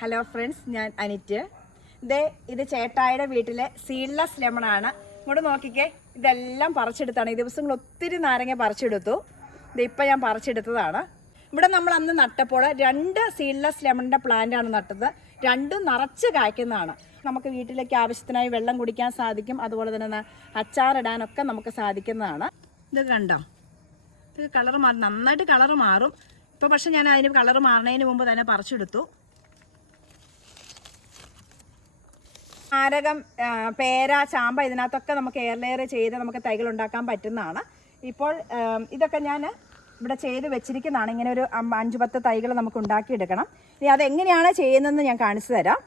Hello friends, ഞാൻ അനിറ്റ്. ഇത് ചേട്ടായുടെ വീട്ടിലെ സീഡ്ലെസ് ലെമണാണ്. ഇങ്ങോട്ട് നോക്കിക്കേ, ഇതെല്ലാം പറിച്ചെടുത്താണ്. ഈ ദിവസങ്ങൾ ഒത്തിരി നാരങ്ങ പറിച്ചെടുത്തു. ഇപ്പം ഞാൻ പറിച്ചെടുത്തതാണ്. ഇവിടെ നമ്മൾ അന്ന് നട്ടപ്പോൾ 2 സീഡ്ലെസ് ലെമണിൻ്റെ പ്ലാന്റാണ് നട്ടത്. രണ്ടും നിറച്ച് കായ്ക്കുന്നതാണ്. നമുക്ക് വീട്ടിലേക്ക് ആവശ്യത്തിനായി വെള്ളം കുടിക്കാൻ സാധിക്കും. അതുപോലെ തന്നെ അച്ചാറിടാനൊക്കെ നമുക്ക് സാധിക്കുന്നതാണ്. ഇത് കണ്ടോ, ഇത് കളർ മാറും, നന്നായിട്ട് കളർ മാറും. ഇപ്പോൾ പക്ഷെ ഞാൻ അതിന് കളർ മാറുന്നതിന് മുമ്പ് തന്നെ പറിച്ചെടുത്തു. നാരകം, പേര, ചാമ്പ ഇതിനകത്തൊക്കെ നമുക്ക് എയർ ലെയർ ചെയ്ത് നമുക്ക് തൈകൾ ഉണ്ടാക്കാൻ പറ്റുന്നതാണ്. ഇപ്പോൾ ഇതൊക്കെ ഞാൻ ഇവിടെ ചെയ്ത് വെച്ചിരിക്കുന്നതാണ്. ഇങ്ങനെ ഒരു 5-10 തൈകൾ നമുക്ക് ഉണ്ടാക്കിയെടുക്കണം. ഇനി അതെങ്ങനെയാണ് ചെയ്യുന്നതെന്ന് ഞാൻ കാണിച്ചു തരാം.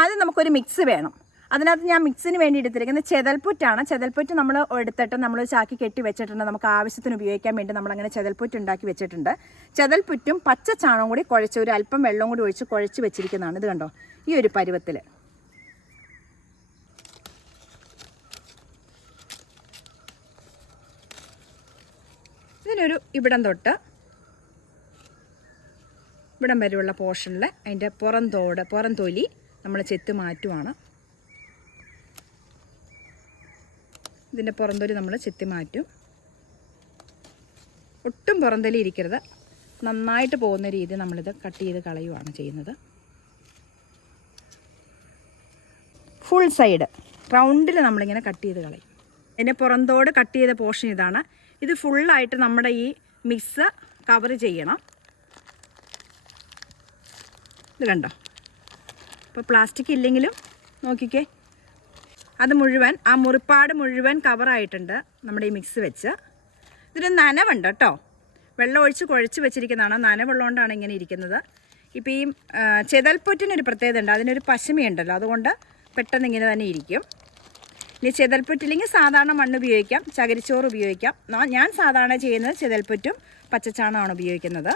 ആദ്യം നമുക്കൊരു മിക്സ് വേണം. അതിനകത്ത് ഞാൻ മിക്സിന് വേണ്ടി എടുത്തിരിക്കുന്നത് ചെതൽപ്പുറ്റാണ്. ചെതൽപ്പുറ്റ് നമ്മൾ എടുത്തിട്ട് നമ്മൾ ചാക്കി കെട്ടി വെച്ചിട്ടുണ്ട്. നമുക്ക് ആവശ്യത്തിന് ഉപയോഗിക്കാൻ വേണ്ടി നമ്മളങ്ങനെ ചെതൽപ്പുറ്റ് ഉണ്ടാക്കി വെച്ചിട്ടുണ്ട്. ചെതൽപ്പുറ്റും പച്ച ചാണകം കൂടി കുഴച്ച് ഒരു അല്പം വെള്ളം കൂടി ഒഴിച്ച് കുഴച്ച് വെച്ചിരിക്കുന്നതാണ്. ഇത് കണ്ടോ, ഈ ഒരു പരുവത്തിൽ. ഇതിനൊരു ഇവിടം തൊട്ട് ഇവിടം വരെയുള്ള പോർഷനിൽ അതിൻ്റെ പുറം തൊലി നമ്മൾ ചെത്ത് മാറ്റുവാണ്. ഇതിൻ്റെ പുറംതൊലി നമ്മൾ ചെത്തി മാറ്റും. ഒട്ടും പുറംതൊലി ഇരിക്കരുത്. നന്നായിട്ട് പോകുന്ന രീതി നമ്മളിത് കട്ട് ചെയ്ത് കളയുവാണ് ചെയ്യുന്നത്. ഫുൾ സൈഡ് റൗണ്ടിൽ നമ്മളിങ്ങനെ കട്ട് ചെയ്ത് കളയും. അതിൻ്റെ പുറന്തോട് കട്ട് ചെയ്ത പോർഷൻ ഇതാണ്. ഇത് ഫുള്ളായിട്ട് നമ്മുടെ ഈ മിക്സ് കവർ ചെയ്യണം. ഇത് കണ്ടോ, ഇപ്പോൾ പ്ലാസ്റ്റിക് ഇല്ലെങ്കിലും നോക്കിക്കേ, അത് മുഴുവൻ, ആ മുറിപ്പാട് മുഴുവൻ കവറായിട്ടുണ്ട് നമ്മുടെ ഈ മിക്സ് വെച്ച്. ഇതൊരു നനവുണ്ട് കേട്ടോ, വെള്ളം ഒഴിച്ച് കുഴച്ച് വെച്ചിരിക്കുന്നതാണ്. നനവുള്ളതുകൊണ്ടാണ് ഇങ്ങനെ ഇരിക്കുന്നത്. ഇപ്പോൾ ഈ ചെതൽപ്പുറ്റിനൊരു പ്രത്യേകത ഉണ്ട്, അതിനൊരു പശമയുണ്ടല്ലോ, അതുകൊണ്ട് പെട്ടെന്ന് ഇങ്ങനെ തന്നെ ഇരിക്കും. ഇനി ചെതൽപ്പുറ്റില്ലെങ്കിൽ സാധാരണ മണ്ണ് ഉപയോഗിക്കാം, ചകിരിച്ചോറ് ഉപയോഗിക്കാം. ഞാൻ സാധാരണ ചെയ്യുന്നത് ചെതൽപ്പുറ്റും പച്ചച്ചാണകമാണ് ഉപയോഗിക്കുന്നത്.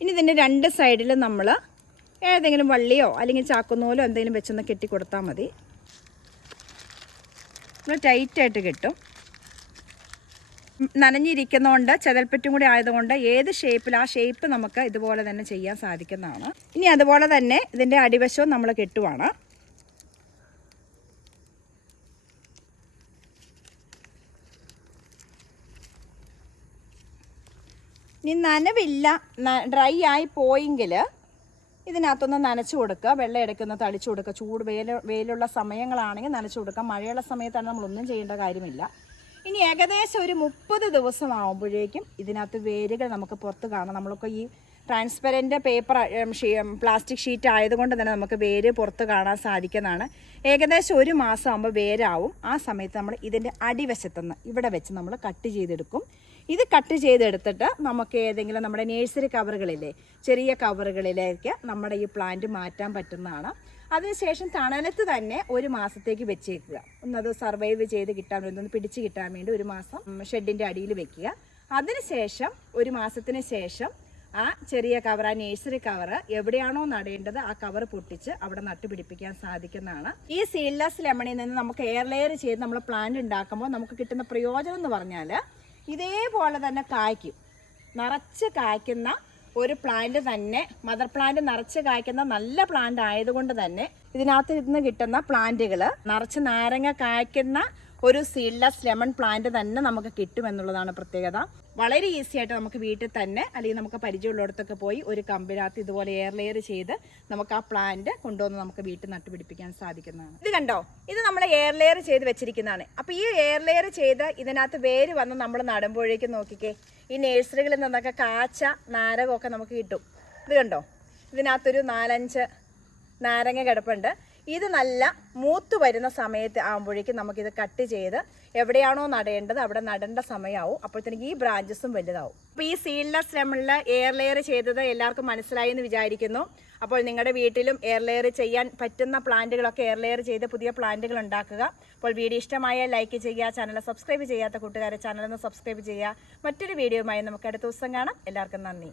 ഇനി ഇതിൻ്റെ 2 സൈഡിലും നമ്മൾ ഏതെങ്കിലും വള്ളിയോ അല്ലെങ്കിൽ ചാക്കുന്നൂലോ എന്തെങ്കിലും വെച്ചൊന്ന് കെട്ടി കൊടുത്താൽ മതി. നമ്മൾ ടൈറ്റായിട്ട് കെട്ടും. നനഞ്ഞിരിക്കുന്നതുകൊണ്ട് ചെതൽപ്പറ്റും കൂടി ആയതുകൊണ്ട് ഏത് ഷേപ്പിൽ ആ ഷേപ്പ് നമുക്ക് ഇതുപോലെ തന്നെ ചെയ്യാൻ സാധിക്കുന്നതാണ്. ഇനി അതുപോലെ തന്നെ ഇതിൻ്റെ അടിവശവും നമ്മൾ കെട്ടുവാണ്. ഇനി നനവില്ല, ഡ്രൈ ആയി പോയെങ്കിൽ ഇതിനകത്തൊന്ന് നനച്ചു കൊടുക്കുക. വെള്ളം ഇടയ്ക്കൊന്ന് തളിച്ചു കൊടുക്കുക. വെയിലുള്ള സമയങ്ങളാണെങ്കിൽ നനച്ചു കൊടുക്കുക. മഴയുള്ള സമയത്താണ് നമ്മളൊന്നും ചെയ്യേണ്ട കാര്യമില്ല. ഇനി ഏകദേശം ഒരു 30 ദിവസം ആകുമ്പോഴേക്കും ഇതിനകത്ത് വേരുകൾ നമുക്ക് പുറത്ത് കാണാം. നമ്മളൊക്കെ ഈ ട്രാൻസ്പെറൻറ്റ് പേപ്പർ പ്ലാസ്റ്റിക് ഷീറ്റ് ആയതുകൊണ്ട് തന്നെ നമുക്ക് വേര് പുറത്ത് കാണാൻ സാധിക്കുന്നതാണ്. ഏകദേശം 1 മാസം ആകുമ്പോൾ വേരാവും. ആ സമയത്ത് നമ്മൾ ഇതിൻ്റെ അടിവശത്തുനിന്ന് ഇവിടെ വെച്ച് നമ്മൾ കട്ട് ചെയ്തെടുക്കും. ഇത് കട്ട് ചെയ്തെടുത്തിട്ട് നമുക്ക് ഏതെങ്കിലും നമ്മുടെ നേഴ്സറി കവറുകളിലെ ചെറിയ കവറുകളിലേക്ക് നമ്മുടെ ഈ പ്ലാന്റ് മാറ്റാൻ പറ്റുന്നതാണ്. അതിനുശേഷം തണലത്ത് തന്നെ 1 മാസത്തേക്ക് വെച്ചേക്കുക. ഒന്നത് സർവൈവ് ചെയ്ത് കിട്ടാൻ വേണ്ടി, ഒന്ന് പിടിച്ച് കിട്ടാൻ വേണ്ടി 1 മാസം ഷെഡിൻ്റെ അടിയിൽ വെക്കുക. അതിനുശേഷം 1 മാസത്തിന് ശേഷം ആ ചെറിയ കവർ, ആ നേഴ്സറി കവർ എവിടെയാണോ നടേണ്ടത് ആ കവർ പൊട്ടിച്ച് അവിടെ നട്ടുപിടിപ്പിക്കാൻ സാധിക്കുന്നതാണ്. ഈ സീഡ്ലെസ് ലെമണിൽ നിന്ന് നമുക്ക് എയർ ലെയർ ചെയ്ത് നമ്മൾ പ്ലാന്റ് ഉണ്ടാക്കുമ്പോൾ നമുക്ക് കിട്ടുന്ന പ്രയോജനം എന്ന് പറഞ്ഞാൽ ഇതേപോലെ തന്നെ കായ്ക്കും. നിറച്ച് കായ്ക്കുന്ന ഒരു പ്ലാന്റ് തന്നെ, മദർ പ്ലാന്റ് നിറച്ച് കായ്ക്കുന്ന നല്ല പ്ലാന്റ് ആയതുകൊണ്ട് തന്നെ ഇതിനകത്ത് നിന്ന് കിട്ടുന്ന പ്ലാന്റുകൾ നിറച്ച് നാരങ്ങ കായ്ക്കുന്ന ഒരു സീഡ്ലെസ് ലെമൺ പ്ലാന്റ് തന്നെ നമുക്ക് കിട്ടുമെന്നുള്ളതാണ് പ്രത്യേകത. വളരെ ഈസി ആയിട്ട് നമുക്ക് വീട്ടിൽ തന്നെ അല്ലെങ്കിൽ നമുക്ക് പരിചയമുള്ളിടത്തൊക്കെ പോയി ഒരു കമ്പിനകത്ത് ഇതുപോലെ എയർ ലെയർ ചെയ്ത് നമുക്ക് ആ പ്ലാന്റ് കൊണ്ടുവന്ന് നമുക്ക് വീട്ടിൽ നട്ടുപിടിപ്പിക്കാൻ സാധിക്കുന്നതാണ്. ഇത് കണ്ടോ, ഇത് നമ്മൾ എയർ ലെയർ ചെയ്ത് വെച്ചിരിക്കുന്നതാണ്. അപ്പോൾ ഈ എയർ ലെയർ ചെയ്ത് ഇതിനകത്ത് വേര് വന്ന് നമ്മൾ നടുമ്പോഴേക്കും നോക്കിക്കേ, ഈ നേഴ്സറികളിൽ നിന്നൊക്കെ കാച്ച നാരകമൊക്കെ നമുക്ക് കിട്ടും. ഇത് കണ്ടോ, ഇതിനകത്തൊരു 4-5 നാരങ്ങ കിടപ്പുണ്ട്. ഇത് നല്ല മൂത്ത് വരുന്ന സമയത്ത് ആകുമ്പോഴേക്കും നമുക്കിത് കട്ട് ചെയ്ത് എവിടെയാണോ നടേണ്ടത് അവിടെ നടേണ്ട സമയമാവും. അപ്പോഴത്തേക്ക് ഈ ബ്രാഞ്ചസും വലുതാവും. അപ്പോൾ ഈ സീഡ്ലെസ് ലെമണിൽ എയർ ലെയർ ചെയ്തത് എല്ലാവർക്കും മനസ്സിലായി എന്ന് വിചാരിക്കുന്നു. അപ്പോൾ നിങ്ങളുടെ വീട്ടിലും എയർ ലെയർ ചെയ്യാൻ പറ്റുന്ന പ്ലാന്റുകളൊക്കെ എയർ ലെയർ ചെയ്ത് പുതിയ പ്ലാന്റുകൾ ഉണ്ടാക്കുക. അപ്പോൾ വീഡിയോ ഇഷ്ടമായ ലൈക്ക് ചെയ്യുക. ചാനൽ സബ്സ്ക്രൈബ് ചെയ്യാത്ത കൂട്ടുകാരെ ചാനലൊന്ന് സബ്സ്ക്രൈബ് ചെയ്യുക. മറ്റൊരു വീഡിയോയുമായി നമുക്ക് അടുത്ത ദിവസം കാണാം. എല്ലാവർക്കും നന്ദി.